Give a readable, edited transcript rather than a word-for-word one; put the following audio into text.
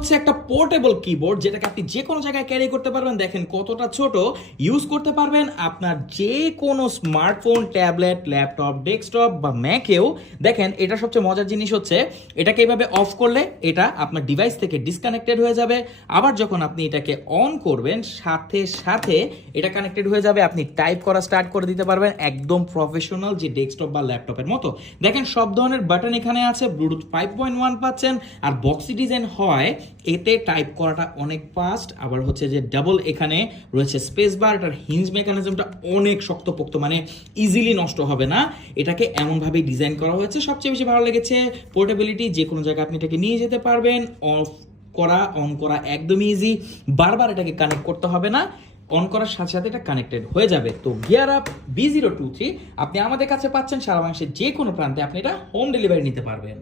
হচ্ছে একটা portable keyboard, যেটাকে আপনি যে কোনো জায়গায় ক্যারি করতে পারবেন। দেখেন কতটা ছোট, ইউজ করতে পারবেন আপনার যে কোনো স্মার্টফোন, ট্যাবলেট, ল্যাপটপ, ডেস্কটপ বা ম্যাকেও। দেখেন এটা সবচেয়ে মজার জিনিস হচ্ছে এটাকে এইভাবে অফ করলে এটা আপনার ডিভাইস থেকে ডিসকানেক্টেড হয়ে যাবে। আবার যখন আপনি এটাকে অন করবেন সাথে সাথে এটা কানেক্টেড হয়ে যাবে, আপনি টাইপ করা স্টার্ট করে দিতে পারবেন একদম প্রফেশনাল যে ডেস্কটপ বা ল্যাপটপের মতো। দেখেন সব ধরনের বাটন এখানে আছে, ব্লুটুথ 5.1 পাচ্ছেন, আর বক্সি ডিজাইন হয় এতে টাইপ করাটা অনেক ফাস্ট। আবার হচ্ছে যে ডাবল এখানে রয়েছে স্পেস বার, এটার হিঞ্জ মেকানিজমটা অনেক শক্তপোক্ত, মানে ইজিলি নষ্ট হবে না। এটাকে এমনভাবেই ডিজাইন করা হয়েছে। সবচেয়ে বেশি ভালো লেগেছে পোর্টেবিলিটি, যে কোনো জায়গায় আপনি এটাকে নিয়ে যেতে পারবেন। অফ করা অন করা একদমই ইজি, বারবার এটাকে কানেক্ট করতে হবে না, অন করার সাথে সাথে এটা কানেক্টেড হয়ে যাবে। তো গিয়ার আপ B023 আপনি আমাদের কাছে পাচ্ছেন সারা বাংলাদেশের যে কোনো প্রান্তে, আপনি এটা হোম ডেলিভারি নিতে পারবেন।